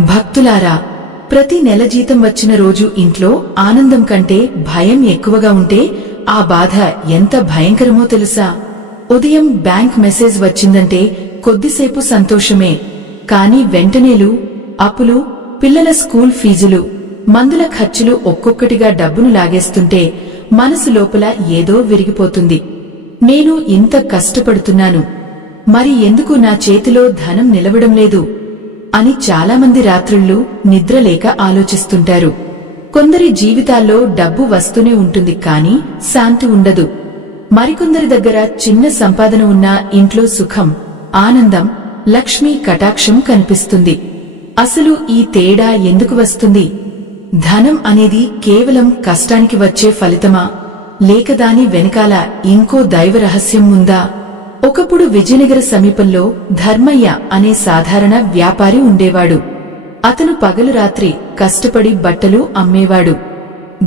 భక్తులారా, ప్రతి నెల జీతం వచ్చిన రోజు ఇంట్లో ఆనందం కంటే భయం ఎక్కువగా ఉంటే ఆ బాధ ఎంత భయంకరమో తెలుసా? ఉదయం బ్యాంక్ మెసేజ్ వచ్చిందంటే కొద్దిసేపు సంతోషమే, కాని వెంటనేలు, అప్పులు, పిల్లల స్కూల్ ఫీజులు, మందుల ఖర్చులు ఒక్కొక్కటిగా డబ్బును లాగేస్తుంటే మనసు లోపల ఏదో విరిగిపోతుంది. నేను ఇంత కష్టపడుతున్నాను, మరి ఎందుకు నా చేతిలో ధనం నిలవడం లేదు అని చాలామంది రాత్రుళ్ళు నిద్రలేక ఆలోచిస్తుంటారు. కొందరి జీవితాల్లో డబ్బు వస్తూనే ఉంటుంది, కాని శాంతి ఉండదు. మరికొందరి దగ్గర చిన్న సంపాదన ఉన్నా ఇంట్లో సుఖం, ఆనందం, లక్ష్మీ కటాక్షం కనిపిస్తుంది. అసలు ఈ తేడా ఎందుకు వస్తుంది? ధనం అనేది కేవలం కష్టానికి వచ్చే ఫలితమా, లేక దాని వెనకాల ఇంకో దైవ రహస్యం ఉందా? ఒకప్పుడు విజయనగర సమీపంలో ధర్మయ్య అనే సాధారణ వ్యాపారి ఉండేవాడు. అతను పగలు రాత్రి కష్టపడి బట్టలు అమ్మేవాడు.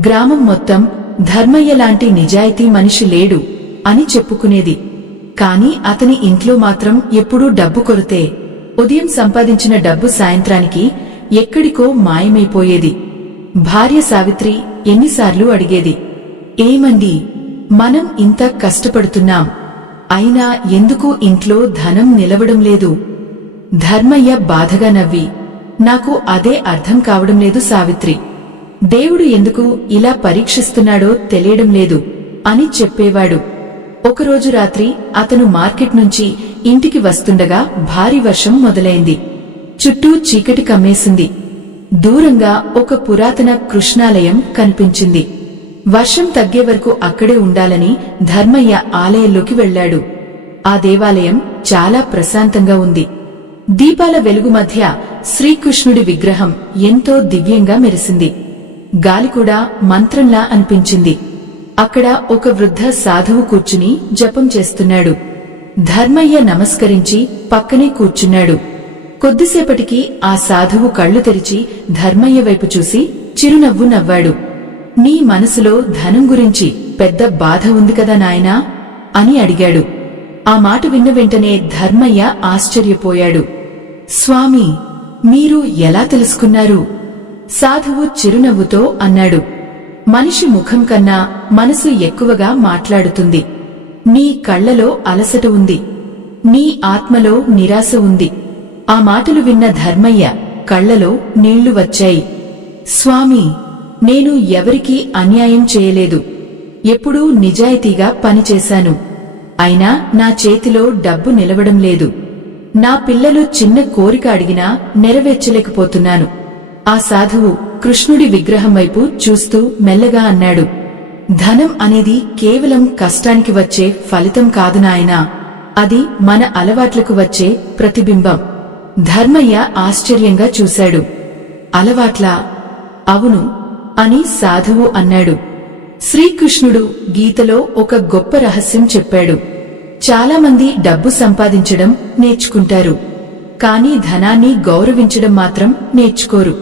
గ్రామం మొత్తం ధర్మయ్య లాంటి నిజాయితీ మనిషి లేడు అని చెప్పుకునేది. కాని అతని ఇంట్లో మాత్రం ఎప్పుడూ డబ్బు కొరతే. ఉదయం సంపాదించిన డబ్బు సాయంత్రానికి ఎక్కడికో మాయమైపోయేది. భార్య సావిత్రి ఎన్నిసార్లు అడిగేది, ఏమండి, మనం ఇంత కష్టపడుతున్నాం, అయినా ఎందుకు ఇంట్లో ధనం నిలవడం లేదు? ధర్మయ్య బాధగా నవ్వి, నాకు అదే అర్థం కావడం లేదు సావిత్రి. దేవుడు ఎందుకు ఇలా పరీక్షిస్తున్నాడో తెలియడం లేదు అని చెప్పేవాడు. ఒకరోజు రాత్రి అతను మార్కెట్ నుంచి ఇంటికి వస్తుండగా భారీ వర్షం మొదలైంది. చుట్టూ చీకటి కమ్మేసింది. దూరంగా ఒక పురాతన కృష్ణాలయం కనిపించింది. వర్షం తగ్గే వరకు అక్కడే ఉండాలని ధర్మయ్య ఆలయంలోకి వెళ్లాడు. ఆ దేవాలయం చాలా ప్రశాంతంగా ఉంది. దీపాల వెలుగు మధ్య శ్రీకృష్ణుడి విగ్రహం ఎంతో దివ్యంగా మెరిసింది. గాలి కూడా మంత్రంలా అనిపించింది. అక్కడ ఒక వృద్ధ సాధువు కూర్చుని జపం చేస్తున్నాడు. ధర్మయ్య నమస్కరించి పక్కనే కూర్చున్నాడు. కొద్దిసేపటికి ఆ సాధువు కళ్లు తెరిచి ధర్మయ్య వైపు చూసి చిరునవ్వు నవ్వాడు. నీ మనసులో ధనం గురించి పెద్ద బాధ ఉంది కదా నాయనా అని అడిగాడు. ఆ మాట విన్న వెంటనే ధర్మయ్య ఆశ్చర్యపోయాడు. స్వామీ, మీరు ఎలా తెలుసుకున్నారు? సాధువు చిరునవ్వుతో అన్నాడు. మనిషి ముఖం కన్నా మనసు ఎక్కువగా మాట్లాడుతుంది. నీ కళ్లలో అలసట ఉంది, నీ ఆత్మలో నిరాశ ఉంది. ఆ మాటలు విన్న ధర్మయ్య కళ్లలో నీళ్లు వచ్చాయి. స్వామీ, నేను ఎవరికీ అన్యాయం చేయలేదు, ఎప్పుడూ నిజాయితీగా పనిచేశాను. అయినా నా చేతిలో డబ్బు నిలవడం లేదు. నా పిల్లలు చిన్న కోరిక అడిగినా నెరవేర్చలేకపోతున్నాను. ఆ సాధువు కృష్ణుడి విగ్రహం వైపు చూస్తూ మెల్లగా అన్నాడు, ధనం అనేది కేవలం కష్టానికి వచ్చే ఫలితం కాదు నాయనా, అది మన అలవాట్లకు వచ్చే ప్రతిబింబం. ధర్మయ్య ఆశ్చర్యంగా చూశాడు. అలవాట్లా? అవును అని సాధువు అన్నాడు. శ్రీకృష్ణుడు గీతలో ఒక గొప్ప రహస్యం చెప్పాడు. చాలామంది డబ్బు సంపాదించడం నేర్చుకుంటారు, కాని ధనాన్ని గౌరవించడం మాత్రం నేర్చుకోరు.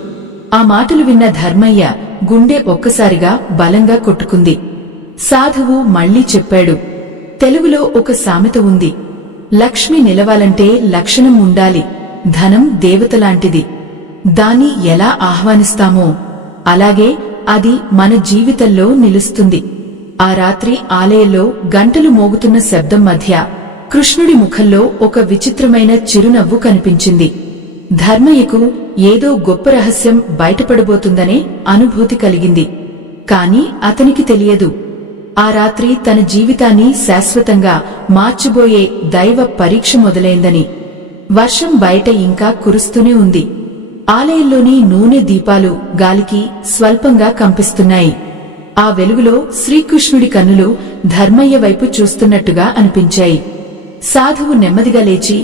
ఆ మాటలు విన్న ధర్మయ్య గుండె ఒక్కసారిగా బలంగా కొట్టుకుంది. సాధువు మళ్లీ చెప్పాడు, తెలుగులో ఒక సామెత ఉంది, లక్ష్మి నిలవాలంటే లక్షణం ఉండాలి, ధనం దేవతలాంటిది, దాన్ని ఎలా ఆహ్వానిస్తామో అలాగే అది మన జీవితంలో నిలుస్తుంది. ఆ రాత్రి ఆలయంలో గంటలు మోగుతున్న శబ్దం మధ్య కృష్ణుడి ముఖంలో ఒక విచిత్రమైన చిరునవ్వు కనిపించింది. ధర్మయ్యకు ఏదో గొప్ప రహస్యం బయటపడబోతుందనే అనుభూతి కలిగింది. కాని అతనికి తెలియదు, ఆ రాత్రి తన జీవితాన్ని శాశ్వతంగా మార్చబోయే దైవ పరీక్ష మొదలైందని. వర్షం బయట ఇంకా కురుస్తూనే ఉంది. ఆలయంలోని నూనె దీపాలు గాలికి స్వల్పంగా కంపిస్తున్నాయి. ఆ వెలుగులో శ్రీకృష్ణుడి కన్నులు ధర్మయ్య వైపు చూస్తున్నట్టుగా అనిపించాయి. సాధువు నెమ్మదిగా లేచి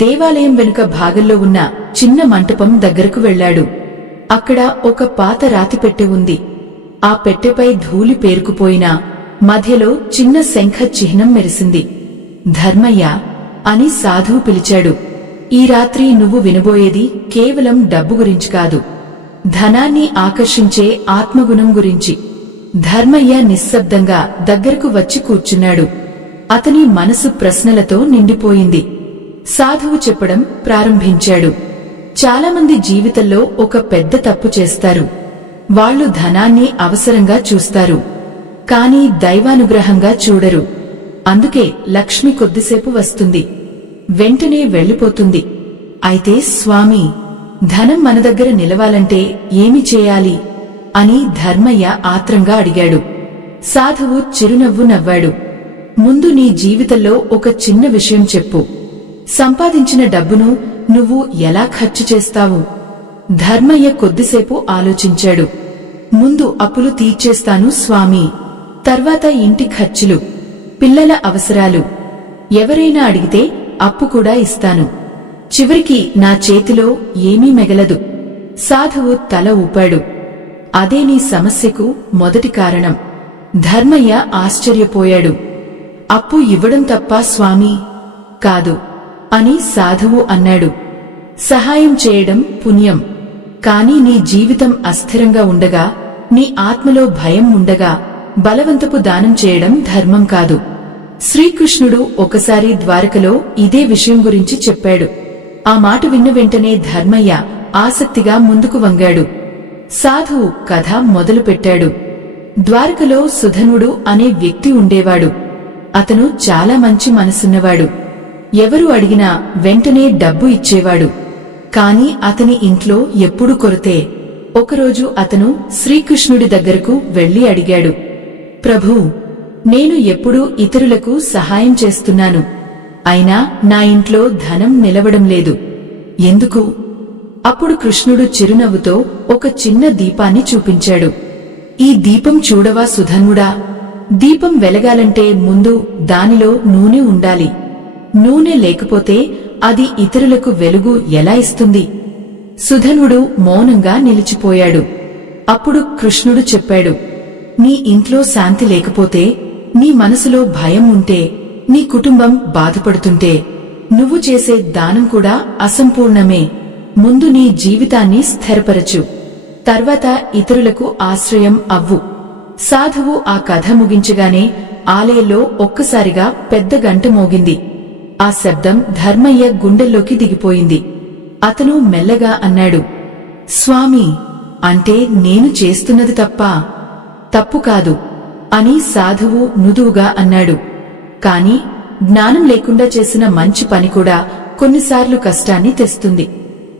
దేవాలయం వెనుక భాగంలో ఉన్న చిన్న మంటపం దగ్గరకు వెళ్లాడు. అక్కడ ఒక పాత రాతి పెట్టె ఉంది. ఆ పెట్టెపై ధూళి పేరుకుపోయినా మధ్యలో చిన్న శంఖ చిహ్నం మెరిసింది. ధర్మయ్య అని సాధువు పిలిచాడు. ఈ రాత్రి నువ్వు వినబోయేది కేవలం డబ్బు గురించి కాదు, ధనాన్ని ఆకర్షించే ఆత్మగుణం గురించి. ధర్మయ్య నిశ్శబ్దంగా దగ్గరకు వచ్చి కూర్చున్నాడు. అతని మనసు ప్రశ్నలతో నిండిపోయింది. సాధువు చెప్పడం ప్రారంభించాడు. చాలామంది జీవితంలో ఒక పెద్ద తప్పు చేస్తారు. వాళ్ళు ధనాన్ని అవసరంగా చూస్తారు, కానీ దైవానుగ్రహంగా చూడరు. అందుకే లక్ష్మి కొద్దిసేపు వస్తుంది, వెంటనే వెళ్ళిపోతుంది. అయితే స్వామీ, ధనం మన దగ్గర నిలవాలంటే ఏమి చేయాలి అని ధర్మయ్య ఆత్రంగా అడిగాడు. సాధువు చిరునవ్వు నవ్వాడు. ముందు నీ జీవితంలో ఒక చిన్న విషయం చెప్పు. సంపాదించిన డబ్బును నువ్వు ఎలా ఖర్చు చేస్తావు? ధర్మయ్య కొద్దిసేపు ఆలోచించాడు. ముందు అప్పులు తీర్చేస్తాను స్వామీ, తర్వాత ఇంటి ఖర్చులు, పిల్లల అవసరాలు, ఎవరైనా అడిగితే అప్పు కూడా ఇస్తాను. చివరికి నా చేతిలో ఏమీ మిగలదు. సాధువు తల ఊపాడు. అదే నీ సమస్యకు మొదటి కారణం. ధర్మయ్య ఆశ్చర్యపోయాడు. అప్పు ఇవ్వడం తప్ప స్వామీ? కాదు అని సాధువు అన్నాడు. సహాయం చేయడం పుణ్యం, కాని నీ జీవితం అస్థిరంగా ఉండగా, నీ ఆత్మలో భయం ఉండగా బలవంతపు దానం చేయడం ధర్మం కాదు. శ్రీకృష్ణుడు ఒకసారి ద్వారకలో ఇదే విషయం గురించి చెప్పాడు. ఆ మాట విన్న వెంటనే ధర్మయ్య ఆసక్తిగా ముందుకు వంగాడు. సాధువు కథ మొదలుపెట్టాడు. ద్వారకలో సుధనుడు అనే వ్యక్తి ఉండేవాడు. అతను చాలా మంచి మనసున్నవాడు. ఎవరు అడిగినా వెంటనే డబ్బు ఇచ్చేవాడు. కాని అతని ఇంట్లో ఎప్పుడూ కొరతే. ఒకరోజు అతను శ్రీకృష్ణుడి దగ్గరకు వెళ్లి అడిగాడు, ప్రభూ, నేను ఎప్పుడూ ఇతరులకు సహాయం చేస్తున్నాను, అయినా నా ఇంట్లో ధనం నిలవడం లేదు, ఎందుకు? అప్పుడు కృష్ణుడు చిరునవ్వుతో ఒక చిన్న దీపాన్ని చూపించాడు. ఈ దీపం చూడవా సుధన్వుడా? దీపం వెలగాలంటే ముందు దానిలో నూనె ఉండాలి. నూనె లేకపోతే అది ఇతరులకు వెలుగు ఎలా ఇస్తుంది? సుధనుడు మౌనంగా నిలిచిపోయాడు. అప్పుడు కృష్ణుడు చెప్పాడు, నీ ఇంట్లో శాంతి లేకపోతే, నీ మనసులో భయం ఉంటే, నీ కుటుంబం బాధపడుతుంటే, నువ్వు చేసే దానం కూడా అసంపూర్ణమే. ముందు నీ జీవితాన్ని స్థిరపరచు, తర్వాత ఇతరులకు ఆశ్రయం అవ్వు. సాధువు ఆ కథ ముగించగానే ఆలయంలో ఒక్కసారిగా పెద్ద గంట మోగింది. ఆ శబ్దం ధర్మయ్య గుండెల్లోకి దిగిపోయింది. అతను మెల్లగా అన్నాడు, స్వామీ, అంటే నేను చేస్తున్నది తప్పు కాదు అని సాధువు నుదువుగా అన్నాడు. కాని జ్ఞానం లేకుండా చేసిన మంచి పని కూడా కొన్నిసార్లు కష్టాన్ని తెస్తుంది.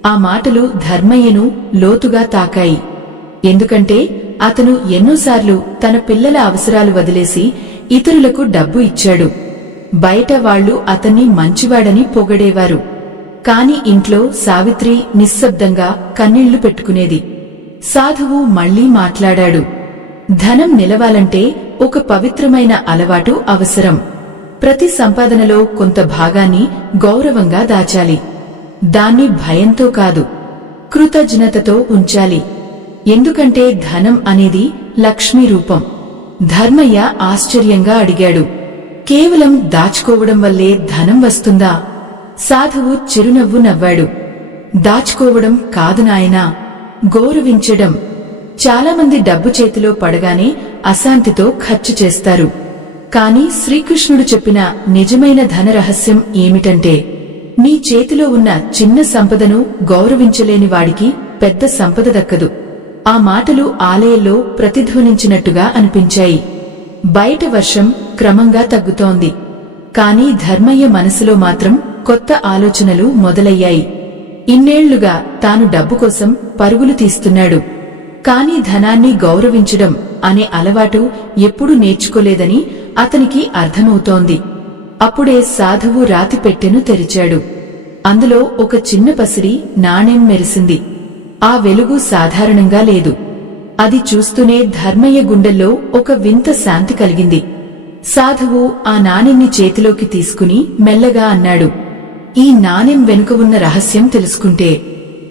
ఆ మాటలు ధర్మయ్యను లోతుగా తాకాయి. ఎందుకంటే అతను ఎన్నోసార్లు తన పిల్లల అవసరాలు వదిలేసి ఇతరులకు డబ్బు ఇచ్చాడు. బయట వాళ్లు అతన్ని మంచివాడని పొగడేవారు, కాని ఇంట్లో సావిత్రి నిశ్శబ్దంగా కన్నీళ్లు పెట్టుకునేది. సాధువు మళ్లీ మాట్లాడాడు, ధనం నిలవాలంటే ఒక పవిత్రమైన అలవాటు అవసరం. ప్రతి సంపాదనలో కొంత భాగాన్ని గౌరవంగా దాచాలి. దాన్ని భయంతో కాదు, కృతజ్ఞతతో ఉంచాలి. ఎందుకంటే ధనం అనేది లక్ష్మీ రూపం. ధర్మయ్య ఆశ్చర్యంగా అడిగాడు, కేవలం దాచుకోవడం వల్లే ధనం వస్తుందా? సాధువు చిరునవ్వు నవ్వాడు. దాచుకోవడం కాదు నాయనా, గౌరవించడం. చాలామంది డబ్బు చేతిలో పడగానే అశాంతితో ఖర్చు చేస్తారు. కాని శ్రీకృష్ణుడు చెప్పిన నిజమైన ధన రహస్యం ఏమిటంటే, నీ చేతిలో ఉన్న చిన్న సంపదను గౌరవించలేని వాడికి పెద్ద సంపద దక్కదు. ఆ మాటలు ఆలయంలో ప్రతిధ్వనించినట్టుగా అనిపించాయి. బయట వర్షం క్రమంగా తగ్గుతోంది. కాని ధర్మయ్య మనసులో మాత్రం కొత్త ఆలోచనలు మొదలయ్యాయి. ఇన్నేళ్లుగా తాను డబ్బు కోసం పరుగులు తీస్తున్నాడు. కాని ధనాన్ని గౌరవించడం అనే అలవాటు ఎప్పుడూ నేర్చుకోలేదని అతనికి అర్థమవుతోంది. అప్పుడే సాధువు రాతి పెట్టెను తెరిచాడు. అందులో ఒక చిన్న పసిడి నాణెం మెరిసింది. ఆ వెలుగు సాధారణంగా లేదు. అది చూస్తూనే ధర్మయ్య గుండెల్లో ఒక వింత శాంతి కలిగింది. సాధువు ఆ నాణెంని చేతిలోకి తీసుకుని మెల్లగా అన్నాడు, ఈ నాణెం వెనుక ఉన్న రహస్యం తెలుసుకుంటే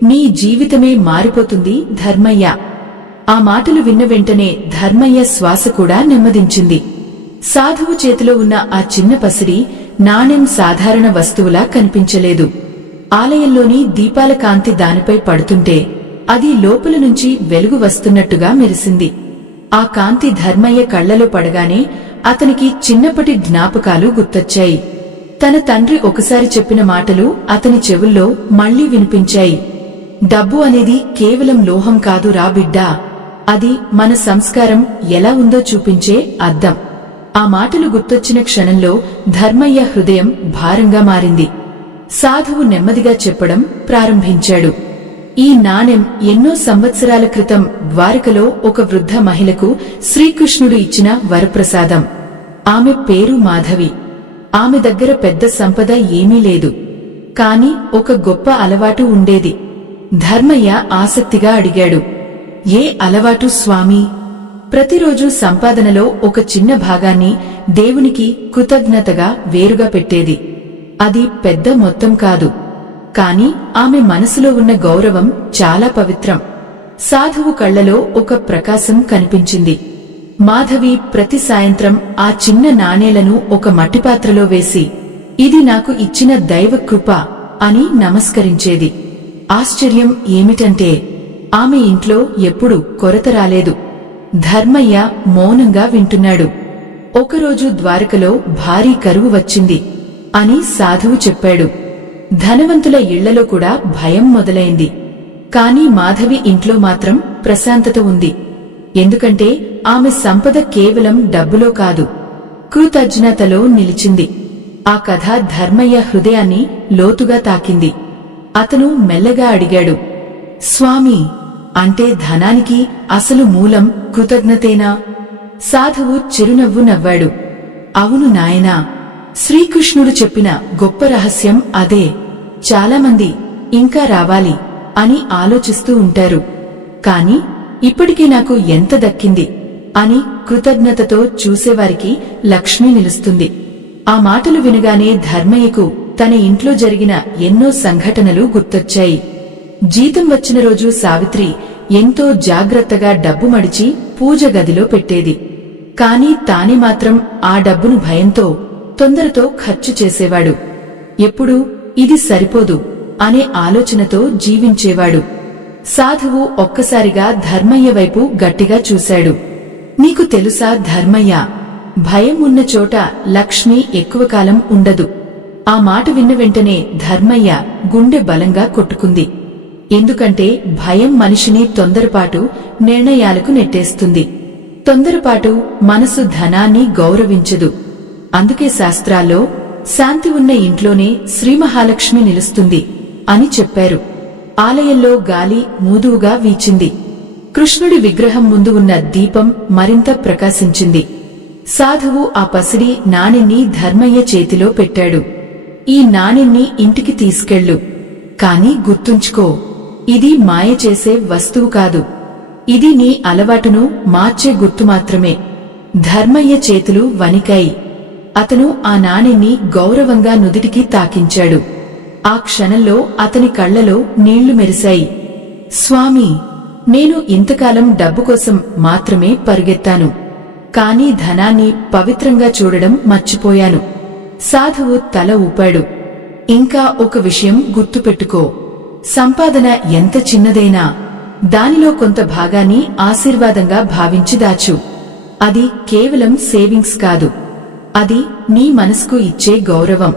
నీ జీవితమే మారిపోతుంది ధర్మయ్య. ఆ మాటలు విన్న వెంటనే ధర్మయ్య శ్వాస కూడా నెమ్మదించింది. సాధువు చేతిలో ఉన్న ఆ చిన్న పసిడి నాణెం సాధారణ వస్తువులా కనిపించలేదు. ఆలయంలోని దీపాల కాంతి దానిపై పడుతుంటే అది లోపల నుంచి వెలుగు వస్తున్నట్టుగా మెరిసింది. ఆ కాంతి ధర్మయ్య కళ్లలో పడగానే అతనికి చిన్నప్పటి జ్ఞాపకాలు గుర్తొచ్చాయి. తన తండ్రి ఒకసారి చెప్పిన మాటలు అతని చెవుల్లో మళ్లీ వినిపించాయి. డబ్బు అనేది కేవలం లోహం కాదు రా బిడ్డా, అది మన సంస్కారం ఎలా ఉందో చూపించే అద్దం. ఆ మాటలు గుర్తొచ్చిన క్షణంలో ధర్మయ్య హృదయం భారంగా మారింది. సాధువు నెమ్మదిగా చెప్పడం ప్రారంభించాడు. ఈ నాణెం ఎన్నో సంవత్సరాల క్రితం ద్వారకలో ఒక వృద్ధ మహిళకు శ్రీకృష్ణుడు ఇచ్చిన వరప్రసాదం. ఆమె పేరు మాధవి. ఆమె దగ్గర పెద్ద సంపద ఏమీ లేదు, కాని ఒక గొప్ప అలవాటు ఉండేది. ధర్మయ్య ఆసక్తిగా అడిగాడు, ఏ అలవాటు స్వామీ? ప్రతిరోజు సంపాదనలో ఒక చిన్న భాగాన్ని దేవునికి కృతజ్ఞతగా వేరుగా పెట్టేది. అది పెద్ద మొత్తం కాదు, కాని ఆమె మనసులో ఉన్న గౌరవం చాలా పవిత్రం. సాధువు కళ్లలో ఒక ప్రకాశం కనిపించింది. మాధవి ప్రతి సాయంత్రం ఆ చిన్న నాణేలను ఒక మట్టిపాత్రలో వేసి, ఇది నాకు ఇచ్చిన దైవ కృప అని నమస్కరించేది. ఆశ్చర్యం ఏమిటంటే ఆమె ఇంట్లో ఎప్పుడు కొరత రాలేదు. ధర్మయ్య మౌనంగా వింటున్నాడు. ఒకరోజు ద్వారకలో భారీ కరువు వచ్చింది అని సాధువు చెప్పాడు. ధనవంతుల ఇళ్లలో కూడా భయం మొదలైంది. కాని మాధవి ఇంట్లో మాత్రం ప్రశాంతత ఉంది. ఎందుకంటే ఆమె సంపద కేవలం డబ్బులో కాదు, కృతజ్ఞతలో నిలిచింది. ఆ కథ ధర్మయ్య హృదయాన్ని లోతుగా తాకింది. అతను మెల్లగా అడిగాడు, స్వామీ, అంటే ధనానికి అసలు మూలం కృతజ్ఞతేనా? సాధువు చిరునవ్వు నవ్వాడు. అవును నాయనా, శ్రీకృష్ణుడు చెప్పిన గొప్ప రహస్యం అదే. చాలామంది ఇంకా రావాలి అని ఆలోచిస్తూ ఉంటారు, కాని ఇప్పటికే నాకు ఎంత దక్కింది అని కృతజ్ఞతతో చూసేవారికి లక్ష్మి నిలుస్తుంది. ఆ మాటలు వినగానే ధర్మయ్యకు తన ఇంట్లో జరిగిన ఎన్నో సంఘటనలు గుర్తొచ్చాయి. జీతం వచ్చిన రోజు సావిత్రి ఎంతో జాగ్రత్తగా డబ్బు మడిచి పూజ గదిలో పెట్టేది. కాని తానే మాత్రం ఆ డబ్బును భయంతో, తొందరతో ఖర్చు చేసేవాడు. ఎప్పుడూ ఇది సరిపోదు అనే ఆలోచనతో జీవించేవాడు. సాధువు ఒక్కసారిగా ధర్మయ్య వైపు గట్టిగా చూశాడు. నీకు తెలుసా ధర్మయ్య, భయం ఉన్న చోట లక్ష్మి ఎక్కువ కాలం ఉండదు. ఆ మాట విన్న వెంటనే ధర్మయ్య గుండె బలంగా కొట్టుకుంది. ఎందుకంటే భయం మనిషిని తొందరపాటు నిర్ణయాలకు నెట్టేస్తుంది. తొందరపాటు మనసు ధనాన్ని గౌరవించదు. అందుకే శాస్త్రాల్లో శాంతి ఉన్న ఇంట్లోనే శ్రీమహాలక్ష్మి నిలుస్తుంది అని చెప్పారు. ఆలయంలో గాలి మూదువుగా వీచింది. కృష్ణుడి విగ్రహం ముందు ఉన్న దీపం మరింత ప్రకాశించింది. సాధువు ఆ పసిడి నాణెన్ని ధర్మయ్య చేతిలో పెట్టాడు. ఈ నాణెన్ని ఇంటికి తీసుకెళ్ళు, కాని గుర్తుంచుకో, ఇది మాయ చేసే వస్తువు కాదు. ఇది నీ అలవాటును మార్చే గుర్తు మాత్రమే. ధర్మయ్య చేతులు వణికాయి. అతను ఆ నాణెన్ని గౌరవంగా నుదిటికి తాకించాడు. ఆ క్షణంలో అతని కళ్లలో నీళ్లు మెరిశాయి. స్వామీ, నేను ఇంతకాలం డబ్బు కోసం మాత్రమే పరుగెత్తాను, కాని ధనాన్ని పవిత్రంగా చూడడం మర్చిపోయాను. సాధువు తల ఊపాడు. ఇంకా ఒక విషయం గుర్తుపెట్టుకో, సంపాదన ఎంత చిన్నదైనా దానిలో కొంత భాగాన్ని ఆశీర్వాదంగా భావించి దాచు. అది కేవలం సేవింగ్స్ కాదు, అది నీ మనసుకు ఇచ్చే గౌరవం.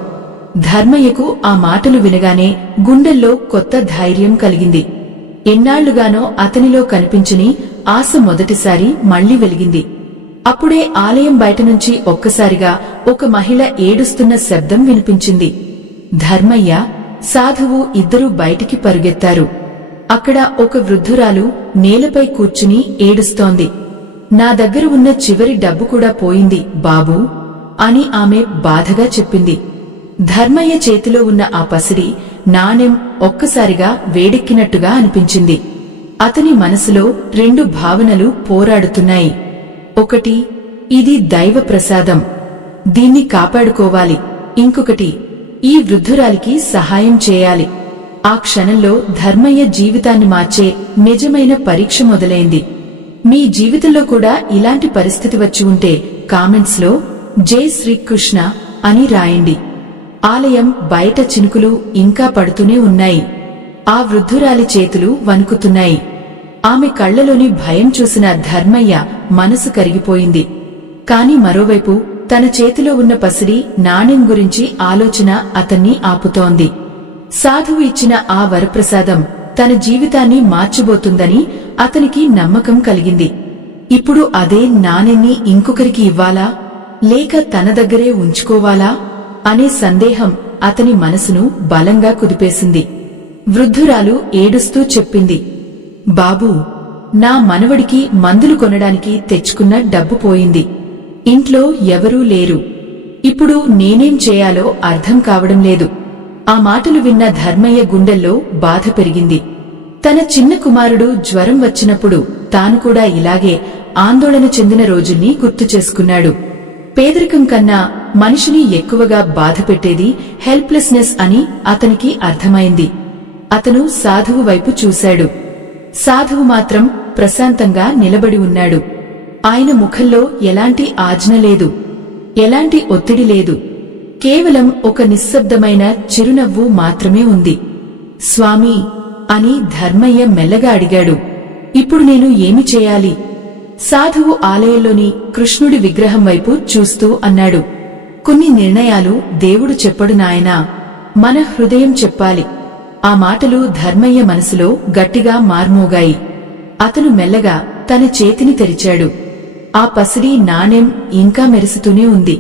ధర్మయ్యకు ఆ మాటలు వినగానే గుండెల్లో కొత్త ధైర్యం కలిగింది. ఎన్నాళ్లుగానో అతనిలో కనిపించని ఆశ మొదటిసారి మళ్లీ వెలిగింది. అప్పుడే ఆలయం బయటనుంచి ఒక్కసారిగా ఒక మహిళ ఏడుస్తున్న శబ్దం వినిపించింది. ధర్మయ్య, సాధువు ఇద్దరూ బయటికి పరుగెత్తారు. అక్కడ ఒక వృద్ధురాలు నేలపై కూర్చుని ఏడుస్తోంది. నా దగ్గర ఉన్న చివరి డబ్బు కూడా పోయింది బాబూ అని ఆమె బాధగా చెప్పింది. ధర్మయ్య చేతిలో ఉన్న ఆ పసిడి నాణెం ఒక్కసారిగా వేడెక్కినట్టుగా అనిపించింది. అతని మనసులో రెండు భావనలు పోరాడుతున్నాయి. ఒకటి, ఇది దైవ ప్రసాదం, దీన్ని కాపాడుకోవాలి. ఇంకొకటి, ఈ వృద్ధురాలికి సహాయం చేయాలి. ఆ క్షణంలో ధర్మయ్య జీవితాన్ని మార్చే నిజమైన పరీక్ష మొదలైంది. మీ జీవితంలో కూడా ఇలాంటి పరిస్థితి వచ్చి ఉంటే కామెంట్స్ లో జై శ్రీకృష్ణ అని రాయండి. ఆలయం బయట చినుకులు ఇంకా పడుతూనే ఉన్నాయి. ఆ వృద్ధురాలి చేతులు వణుకుతున్నాయి. ఆమె కళ్లలోని భయం చూసిన ధర్మయ్య మనసు కరిగిపోయింది. కాని మరోవైపు తన చేతిలో ఉన్న పసిడి నాణెం గురించి ఆలోచన అతన్ని ఆపుతోంది. సాధువు ఇచ్చిన ఆ వరప్రసాదం తన జీవితాన్ని మార్చబోతుందని అతనికి నమ్మకం కలిగింది. ఇప్పుడు అదే నాణెన్ని ఇంకొకరికి ఇవ్వాలా లేక తన దగ్గరే ఉంచుకోవాలా అనే సందేహం అతని మనసును బలంగా కుదిపేసింది. వృద్ధురాలు ఏడుస్తూ చెప్పింది, బాబూ, నా మనవడికి మందులు కొనడానికి తెచ్చుకున్న డబ్బు పోయింది. ఇంట్లో ఎవరూ లేరు. ఇప్పుడు నేనేం చేయాలో అర్థం కావడం లేదు. ఆ మాటలు విన్న ధర్మయ్య గుండెల్లో బాధ పెరిగింది. తన చిన్న కుమారుడు జ్వరం వచ్చినప్పుడు తాను కూడా ఇలాగే ఆందోళన చెందిన రోజుల్ని గుర్తు చేసుకున్నాడు. పేదరికం కన్నా మనిషిని ఎక్కువగా బాధపెట్టేది హెల్ప్లెస్నెస్ అని అతనికి అర్థమైంది. అతను సాధువు వైపు చూశాడు. సాధువు మాత్రం ప్రశాంతంగా నిలబడి ఉన్నాడు. ఆయన ముఖంలో ఎలాంటి ఆజ్ఞ లేదు, ఎలాంటి ఒత్తిడి లేదు. కేవలం ఒక నిశ్శబ్దమైన చిరునవ్వు మాత్రమే ఉంది. స్వామీ అని ధర్మయ్య మెల్లగా అడిగాడు, ఇప్పుడు నేను ఏమి చేయాలి? సాధువు ఆలయంలోని కృష్ణుడి విగ్రహం వైపు చూస్తూ అన్నాడు, కొన్ని నిర్ణయాలు దేవుడు చెప్పడు నాయనా, మన హృదయం చెప్పాలి. ఆ మాటలు ధర్మయ్య మనసులో గట్టిగా మార్మోగాయి. అతను మెల్లగా తన చేతిని తెరిచాడు. ఆ పసిడి నాణెం ఇంకా మెరుస్తూనే ఉంది.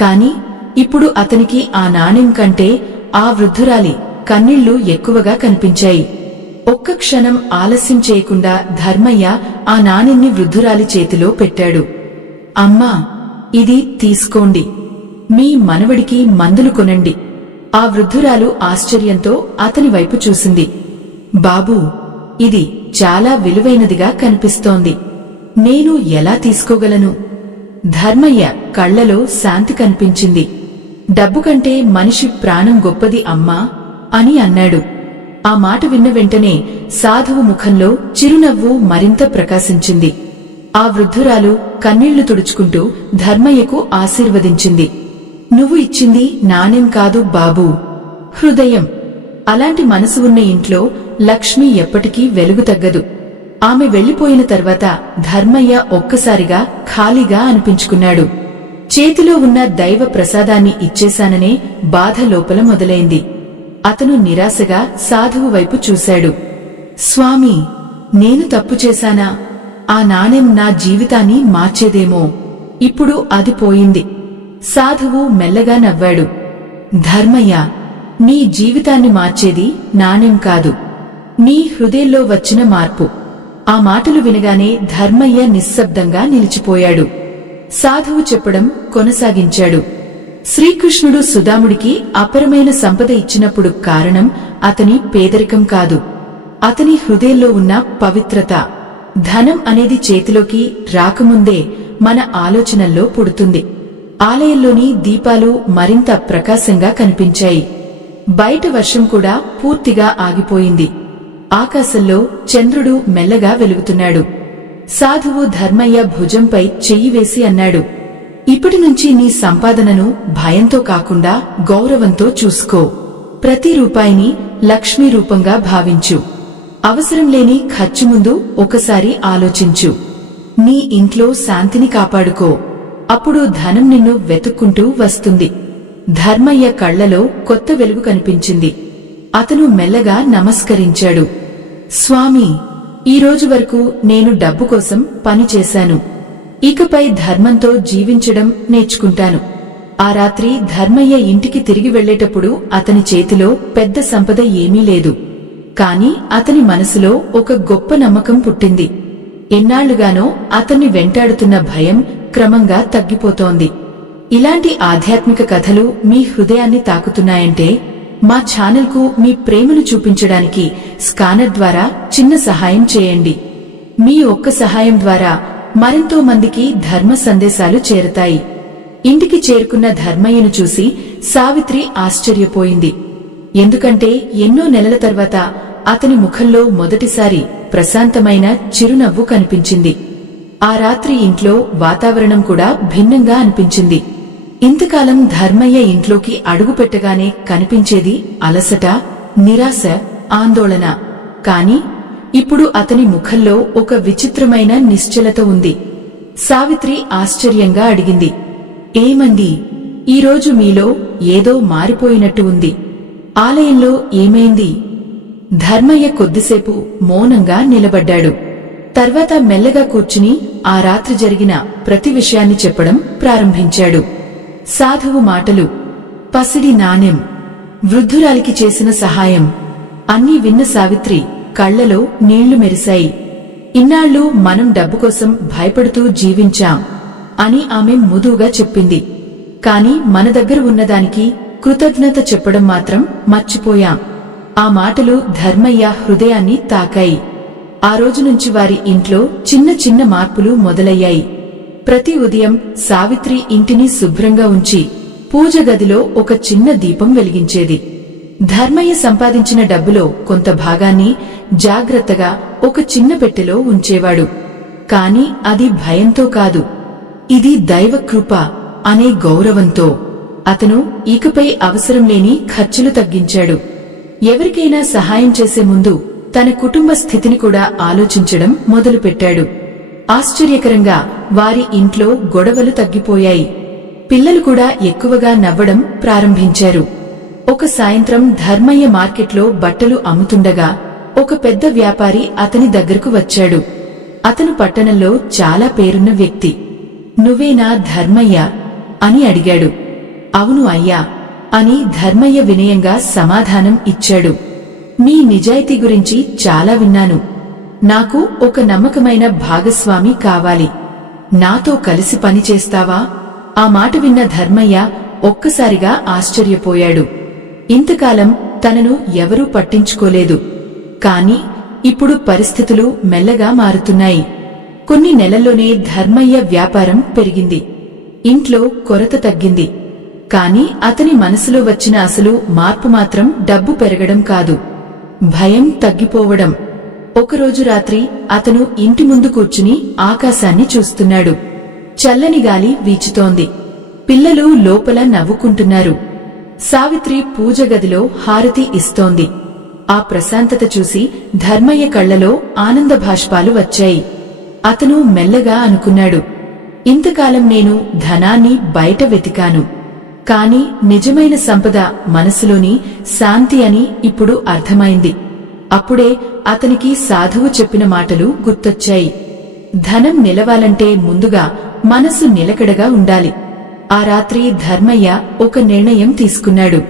కాని ఇప్పుడు అతనికి ఆ నాణెం కంటే ఆ వృద్ధురాలి కన్నీళ్లు ఎక్కువగా కనిపించాయి. ఒక్క క్షణం ఆలస్యం చేయకుండా ధర్మయ్య ఆ నాణెన్ని వృద్ధురాలి చేతిలో పెట్టాడు. అమ్మా, ఇది తీసుకోండి. మీ మనవడికి మందులు కొనండి. ఆ వృద్ధురాలు ఆశ్చర్యంతో అతని వైపు చూసింది. బాబూ, ఇది చాలా విలువైనదిగా కనిపిస్తోంది. నేను ఎలా తీసుకోగలను? ధర్మయ్య కళ్లలో శాంతి కనిపించింది. డబ్బు కంటే మనిషి ప్రాణం గొప్పది అమ్మా అని అన్నాడు. ఆ మాట విన్న వెంటనే సాధువు ముఖంలో చిరునవ్వు మరింత ప్రకాశించింది. ఆ వృద్ధురాలు కన్నీళ్లు తుడుచుకుంటూ ధర్మయ్యకు ఆశీర్వదించింది. నువ్వు ఇచ్చింది నాణెం కాదు బాబూ, హృదయం. అలాంటి మనసు ఉన్న ఇంట్లో లక్ష్మి ఎప్పటికీ వెలుగు తగ్గదు. ఆమె వెళ్లిపోయిన తర్వాత ధర్మయ్య ఒక్కసారిగా ఖాళీగా అనిపించుకున్నాడు. చేతిలో ఉన్న దైవ ప్రసాదాన్ని ఇచ్చేశాననే బాధ లోపల మొదలైంది. అతను నిరాశగా సాధువు వైపు చూశాడు. స్వామీ, నేను తప్పు చేశానా? ఆ నాణెం నా జీవితాన్ని మార్చేదేమో. ఇప్పుడు అది పోయింది. సాధువు మెల్లగా నవ్వాడు. ధర్మయ్య, నీ జీవితాన్ని మార్చేది నాణెం కాదు, నీ హృదయంలో వచ్చిన మార్పు. ఆ మాటలు వినగానే ధర్మయ్య నిశ్శబ్దంగా నిలిచిపోయాడు. సాధువు చెప్పడం కొనసాగించాడు. శ్రీకృష్ణుడు సుదాముడికి అపరమైన సంపద ఇచ్చినప్పుడు కారణం అతని పేదరికం కాదు, అతని హృదయంలో ఉన్న పవిత్రత. ధనం అనేది చేతిలోకి రాకముందే మన ఆలోచనల్లో పుడుతుంది. ఆలయంలోని దీపాలు మరింత ప్రకాశంగా కనిపించాయి. బయట వర్షం కూడా పూర్తిగా ఆగిపోయింది. ఆకాశంలో చంద్రుడు మెల్లగా వెలుగుతున్నాడు. సాధువు ధర్మయ్య భుజంపై చెయ్యి వేసి అన్నాడు, ఇప్పటినుంచి నీ సంపాదనను భయంతో కాకుండా గౌరవంతో చూసుకో. ప్రతి రూపాయిని లక్ష్మీ రూపంగా భావించు. అవసరం లేని ఖర్చు ముందు ఒకసారి ఆలోచించు. నీ ఇంట్లో శాంతిని కాపాడుకో. అప్పుడు ధనం నిన్ను వెతుక్కుంటూ వస్తుంది. ధర్మయ్య కళ్లలో కొత్త వెలుగు కనిపించింది. అతను మెల్లగా నమస్కరించాడు. స్వామీ, ఈ రోజు వరకు నేను డబ్బు కోసం పనిచేశాను. ఇకపై ధర్మంతో జీవించడం నేర్చుకుంటాను. ఆ రాత్రి ధర్మయ్య ఇంటికి తిరిగి వెళ్లేటప్పుడు అతని చేతిలో పెద్ద సంపద ఏమీ లేదు. కాని అతని మనసులో ఒక గొప్ప నమ్మకం పుట్టింది. ఎన్నాళ్లుగానో అతన్ని వెంటాడుతున్న భయం క్రమంగా తగ్గిపోతోంది. ఇలాంటి ఆధ్యాత్మిక కథలు మీ హృదయాన్ని తాకుతున్నాయంటే మా ఛానల్కు మీ ప్రేమను చూపించడానికి స్కానర్ ద్వారా చిన్న సహాయం చేయండి. మీ ఒక్క సహాయం ద్వారా మరెంతో మందికి ధర్మ సందేశాలు చేరతాయి. ఇంటికి చేరుకున్న ధర్మయ్యను చూసి సావిత్రి ఆశ్చర్యపోయింది. ఎందుకంటే ఎన్నో నెలల తర్వాత అతని ముఖంలో మొదటిసారి ప్రశాంతమైన చిరునవ్వు కనిపించింది. ఆ రాత్రి ఇంట్లో వాతావరణం కూడా భిన్నంగా అనిపించింది. ఇంతకాలం ధర్మయ్య ఇంట్లోకి అడుగుపెట్టగానే కనిపించేది అలసట, నిరాశ, ఆందోళన. కాని ఇప్పుడు అతని ముఖంలో ఒక విచిత్రమైన నిశ్చలత ఉంది. సావిత్రి ఆశ్చర్యంగా అడిగింది, ఏమండి, ఈరోజు మీలో ఏదో మారిపోయినట్టు ఉంది. ఆలయంలో ఏమైంది? ధర్మయ్య కొద్దిసేపు మౌనంగా నిలబడ్డాడు. తర్వాత మెల్లగా కూర్చుని ఆ రాత్రి జరిగిన ప్రతి విషయాన్ని చెప్పడం ప్రారంభించాడు. సాధువు మాటలు, పసిడి నాణెం, వృద్ధురాలికి చేసిన సహాయం అన్నీ విన్న సావిత్రి కళ్లలో నీళ్లు మెరిశాయి. ఇన్నాళ్లు మనం డబ్బు కోసం భయపడుతూ జీవించాం అని ఆమె మృదువుగా చెప్పింది. కాని మన దగ్గర ఉన్నదానికి కృతజ్ఞత చెప్పడం మాత్రం మర్చిపోయాం. ఆ మాటలు ధర్మయ్య హృదయాన్ని తాకాయి. ఆ రోజునుంచి వారి ఇంట్లో చిన్న చిన్న మార్పులు మొదలయ్యాయి. ప్రతి ఉదయం సావిత్రి ఇంటిని శుభ్రంగా ఉంచి పూజ గదిలో ఒక చిన్న దీపం వెలిగించేది. ధర్మయ్య సంపాదించిన డబ్బులో కొంత భాగాన్ని జాగ్రత్తగా ఒక చిన్న పెట్టెలో ఉంచేవాడు. కాని అది భయంతో కాదు, ఇది దైవకృప అనే గౌరవంతో. అతను ఇకపై అవసరం లేని ఖర్చులు తగ్గించాడు. ఎవరికైనా సహాయం చేసే ముందు తన కుటుంబ స్థితిని కూడా ఆలోచించడం మొదలుపెట్టాడు. ఆశ్చర్యకరంగా వారి ఇంట్లో గొడవలు తగ్గిపోయాయి. పిల్లలు కూడా ఎక్కువగా నవ్వడం ప్రారంభించారు. ఒక సాయంత్రం ధర్మయ్య మార్కెట్లో బట్టలు అమ్ముతుండగా ఒక పెద్ద వ్యాపారి అతని దగ్గరకు వచ్చాడు. అతను పట్టణంలో చాలా పేరున్న వ్యక్తి. నువ్వేనా ధర్మయ్య అని అడిగాడు. అవును అయ్యా అని ధర్మయ్య వినయంగా సమాధానం ఇచ్చాడు. మీ నిజాయితీ గురించి చాలా విన్నాను. నాకు ఒక నమ్మకమైన భాగస్వామి కావాలి. నాతో కలిసి పనిచేస్తావా? ఆ మాట విన్న ధర్మయ్య ఒక్కసారిగా ఆశ్చర్యపోయాడు. ఇంతకాలం తనను ఎవరూ పట్టించుకోలేదు. కాని ఇప్పుడు పరిస్థితులు మెల్లగా మారుతున్నాయి. కొన్ని నెలల్లోనే ధర్మయ్య వ్యాపారం పెరిగింది. ఇంట్లో కొరత తగ్గింది. కాని అతని మనసులో వచ్చిన అసలు మార్పు మాత్రం డబ్బు పెరగడం కాదు, భయం తగ్గిపోవడం. ఒకరోజు రాత్రి అతను ఇంటి ముందు కూర్చుని ఆకాశాన్ని చూస్తున్నాడు. చల్లని గాలి వీచుతోంది. పిల్లలు లోపల నవ్వుకుంటున్నారు. సావిత్రి పూజ గదిలో హారతి ఇస్తోంది. ఆ ప్రశాంతత చూసి ధర్మయ్య కళ్లలో ఆనంద భాష్పాలు వచ్చాయి. అతను మెల్లగా అనుకున్నాడు, ఇంతకాలం నేను ధనాన్ని బయట వెతికాను. కాని నిజమైన సంపద మనసులోని శాంతి అని ఇప్పుడు అర్థమైంది. అప్పుడే అతనికి సాధువు చెప్పిన మాటలు గుర్తొచ్చాయి. ధనం నిలవాలంటే ముందుగా మనసు నిలకడగా ఉండాలి. ఆ రాత్రి ధర్మయ్య ఒక నిర్ణయం తీసుకున్నాడు.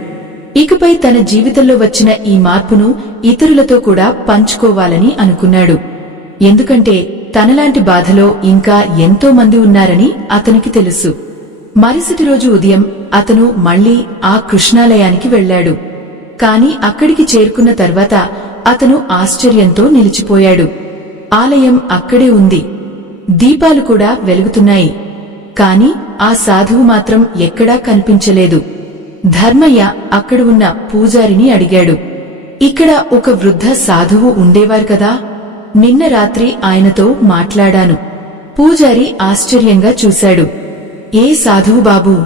ఇకపై తన జీవితంలో వచ్చిన ఈ మార్పును ఇతరులతో కూడా పంచుకోవాలని అనుకున్నాడు. ఎందుకంటే తనలాంటి బాధలో ఇంకా ఎంతో మంది ఉన్నారని అతనికి తెలుసు. మరుసటి రోజు ఉదయం అతను మళ్లీ ఆ కృష్ణాలయానికి వెళ్లాడు. కాని అక్కడికి చేరుకున్న తర్వాత అతను ఆశ్చర్యంతో నిలిచిపోయాడు. ఆలయం అక్కడే ఉంది. దీపాలు కూడా వెలుగుతున్నాయి. కాని ఆ సాధువు మాత్రం ఎక్కడా కనిపించలేదు. ధర్మయ్య అక్కడ ఉన్న పూజారిని అడిగాడు, ఇక్కడ ఒక వృద్ధ సాధువు ఉండేవారు కదా? నిన్న రాత్రి ఆయనతో మాట్లాడాను. పూజారి ఆశ్చర్యంగా చూశాడు. ఏ సాధువు బాబూ?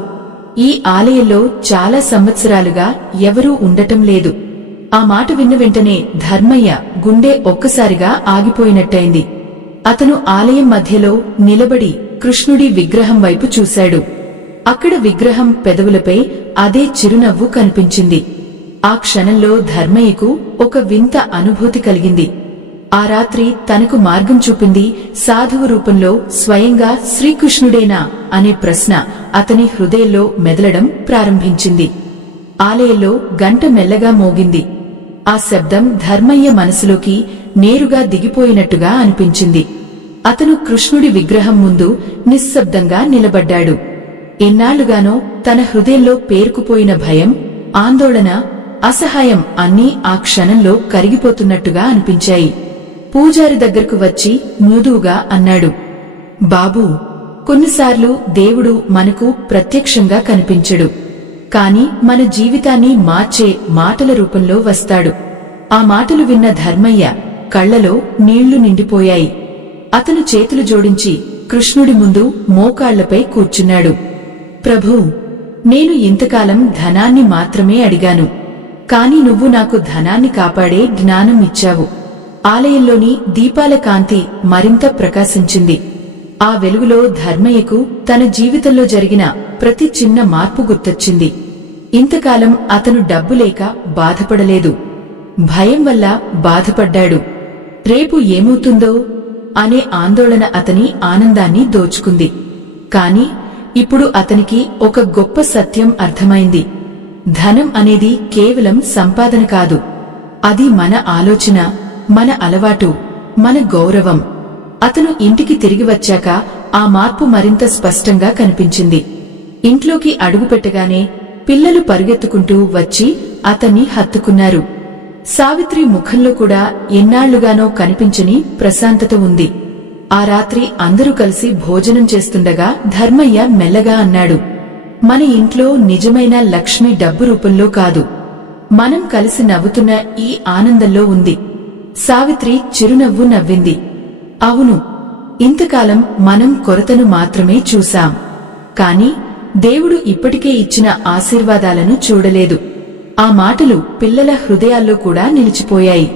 ఈ ఆలయంలో చాలా సంవత్సరాలుగా ఎవరూ ఉండటం లేదు. ఆ మాట విన్న వెంటనే ధర్మయ్య గుండె ఒక్కసారిగా ఆగిపోయినట్టయింది. అతను ఆలయం మధ్యలో నిలబడి కృష్ణుడి విగ్రహం వైపు చూశాడు. అక్కడ విగ్రహం పెదవులపై అదే చిరునవ్వు కనిపించింది. ఆ క్షణంలో ధర్మయ్యకు ఒక వింత అనుభూతి కలిగింది. ఆ రాత్రి తనకు మార్గం చూపింది సాధువు రూపంలో స్వయంగా శ్రీకృష్ణుడేనా అనే ప్రశ్న అతని హృదయంలో మెదలడం ప్రారంభించింది. ఆలయంలో గంట మెల్లగా మోగింది. ఆ శబ్దం ధర్మయ్య మనసులోకి నేరుగా దిగిపోయినట్టుగా అనిపించింది. అతను కృష్ణుడి విగ్రహం ముందు నిశ్శబ్దంగా నిలబడ్డాడు. ఎన్నాళ్లుగానో తన హృదయంలో పేరుకుపోయిన భయం, ఆందోళన, అసహాయం అన్నీ ఆ క్షణంలో కరిగిపోతున్నట్టుగా అనిపించాయి. పూజారి దగ్గరకు వచ్చి మృదువుగా అన్నాడు, బాబూ, కొన్నిసార్లు దేవుడు మనకు ప్రత్యక్షంగా కనిపించడు. కాని మన జీవితాన్ని మార్చే మాటల రూపంలో వస్తాడు. ఆ మాటలు విన్న ధర్మయ్య కళ్లలో నీళ్లు నిండిపోయాయి. అతను చేతులు జోడించి కృష్ణుడి ముందు మోకాళ్లపై కూర్చున్నాడు. ప్రభూ, నేను ఇంతకాలం ధనాన్ని మాత్రమే అడిగాను. కాని నువ్వు నాకు ధనాన్ని కాపాడే జ్ఞానం ఇచ్చావు. ఆలయంలోని దీపాల కాంతి మరింత ప్రకాశించింది. ఆ వెలుగులో ధర్మయ్యకు తన జీవితంలో జరిగిన ప్రతి చిన్న మార్పు గుర్తొచ్చింది. ఇంతకాలం అతను డబ్బు లేక బాధపడలేదు. భయం వల్ల బాధపడ్డాడు. రేపు ఏమవుతుందో అనే ఆందోళన అతని ఆనందాన్ని దోచుకుంది. కాని ఇప్పుడు అతనికి ఒక గొప్ప సత్యం అర్థమైంది. ధనం అనేది కేవలం సంపాదన కాదు, అది మన ఆలోచన, మన అలవాటు, మన గౌరవం. అతను ఇంటికి తిరిగి వచ్చాక ఆ మార్పు మరింత స్పష్టంగా కనిపించింది. ఇంట్లోకి అడుగుపెట్టగానే పిల్లలు పరుగెత్తుకుంటూ వచ్చి అతన్ని హత్తుకున్నారు. సావిత్రి ముఖంలో కూడా ఎన్నాళ్లుగానో కనిపించని ప్రశాంతత ఉంది. ఆ రాత్రి అందరూ కలిసి భోజనం చేస్తుండగా ధర్మయ్య మెల్లగా అన్నాడు, మన ఇంట్లో నిజమైన లక్ష్మి డబ్బు రూపంలో కాదు, మనం కలిసి నవ్వుతున్న ఈ ఆనందంలో ఉంది. సావిత్రి చిరునవ్వు నవ్వింది. అవును, ఇంతకాలం మనం కొరతను మాత్రమే చూశాం, కాని దేవుడు ఇప్పటికే ఇచ్చిన ఆశీర్వాదాలను చూడలేదు. ఆ మాటలు పిల్లల హృదయాల్లో కూడా నిలిచిపోయాయి.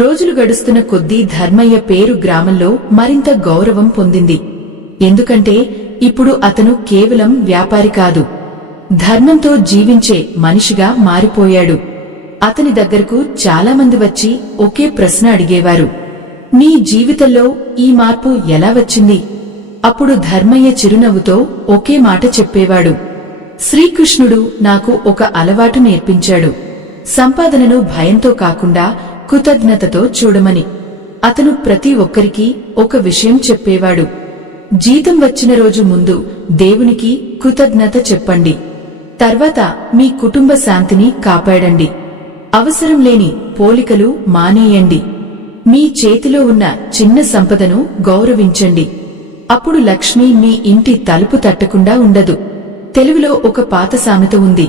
రోజులు గడుస్తున్న కొద్దీ ధర్మయ్య పేరు గ్రామంలో మరింత గౌరవం పొందింది. ఎందుకంటే ఇప్పుడు అతను కేవలం వ్యాపారి కాదు, ధర్మంతో జీవించే మనిషిగా మారిపోయాడు. అతని దగ్గరకు చాలామంది వచ్చి ఒకే ప్రశ్న అడిగేవారు, నీ జీవితంలో ఈ మార్పు ఎలా వచ్చింది? అప్పుడు ధర్మయ్య చిరునవ్వుతో ఒకే మాట చెప్పేవాడు, శ్రీకృష్ణుడు నాకు ఒక అలవాటు నేర్పించాడు, సంపాదనను భయంతో కాకుండా కృతజ్ఞతతో చూడమని. అతను ప్రతి ఒక్కరికీ ఒక విషయం చెప్పేవాడు, జీతం వచ్చిన రోజు ముందు దేవునికి కృతజ్ఞత చెప్పండి, తర్వాత మీ కుటుంబ శాంతిని కాపాడండి, అవసరం లేని పోలికలు మానేయండి, మీ చేతిలో ఉన్న చిన్న సంపదను గౌరవించండి, అప్పుడు లక్ష్మి మీ ఇంటి తలుపు తట్టకుండా ఉండదు. తెలుగులో ఒక పాత సామెత ఉంది,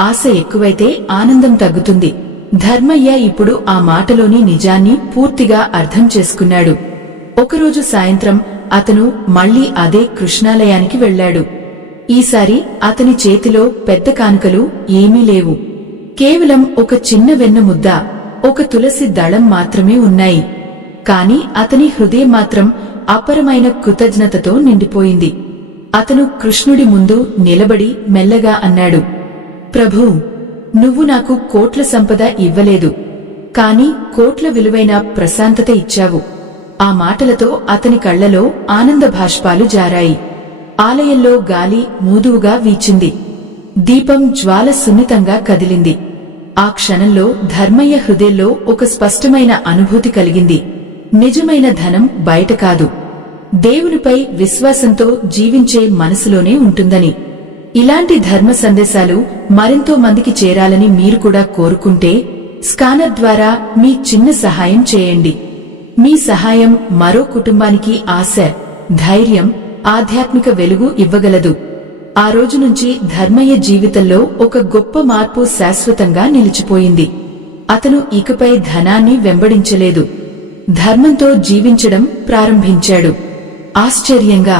ఆశ ఎక్కువైతే ఆనందం తగ్గుతుంది. ధర్మయ్య ఇప్పుడు ఆ మాటలోని నిజాన్ని పూర్తిగా అర్థం చేసుకున్నాడు. ఒకరోజు సాయంత్రం అతను మళ్లీ అదే కృష్ణాలయానికి వెళ్లాడు. ఈసారి అతని చేతిలో పెద్ద కానుకలు ఏమీ లేవు. కేవలం ఒక చిన్న వెన్న ముద్ద, ఒక తులసి దళం మాత్రమే ఉన్నాయి. కాని అతని హృదయం మాత్రం అపరమైన కృతజ్ఞతతో నిండిపోయింది. అతను కృష్ణుడి ముందు నిలబడి మెల్లగా అన్నాడు, ప్రభూ, నువ్వు నాకు కోట్ల సంపద ఇవ్వలేదు, కాని కోట్ల విలువైన ప్రశాంతత ఇచ్చావు. ఆ మాటలతో అతని కళ్లలో ఆనంద భాష్పాలు జారాయి. ఆలయంలో గాలి మూదువుగా వీచింది. దీపం జ్వాల సున్నితంగా కదిలింది. ఆ క్షణంలో ధర్మయ్య హృదయంలో ఒక స్పష్టమైన అనుభూతి కలిగింది, నిజమైన ధనం బయట కాదు, దేవునిపై విశ్వాసంతో జీవించే మనసులోనే ఉంటుందని. ఇలాంటి ధర్మ సందేశాలు మరెంతో మందికి చేరాలని మీరు కూడా కోరుకుంటే స్కానర్ ద్వారా మీ చిన్న సహాయం చేయండి. మీ సహాయం మరో కుటుంబానికి ఆశ, ధైర్యం, ఆధ్యాత్మిక వెలుగు ఇవ్వగలదు. ఆ రోజు నుంచి ధర్మయ్య జీవితంలో ఒక గొప్ప మార్పు శాశ్వతంగా నిలిచిపోయింది. అతను ఇకపై ధనాన్ని వెంబడించలేదు, ధర్మంతో జీవించడం ప్రారంభించాడు. ఆశ్చర్యంగా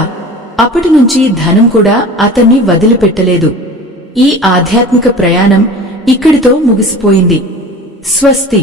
అప్పటినుంచి ధనం కూడా అతన్ని వదిలిపెట్టలేదు. ఈ ఆధ్యాత్మిక ప్రయాణం ఇక్కడితో ముగిసిపోయింది. స్వస్తి.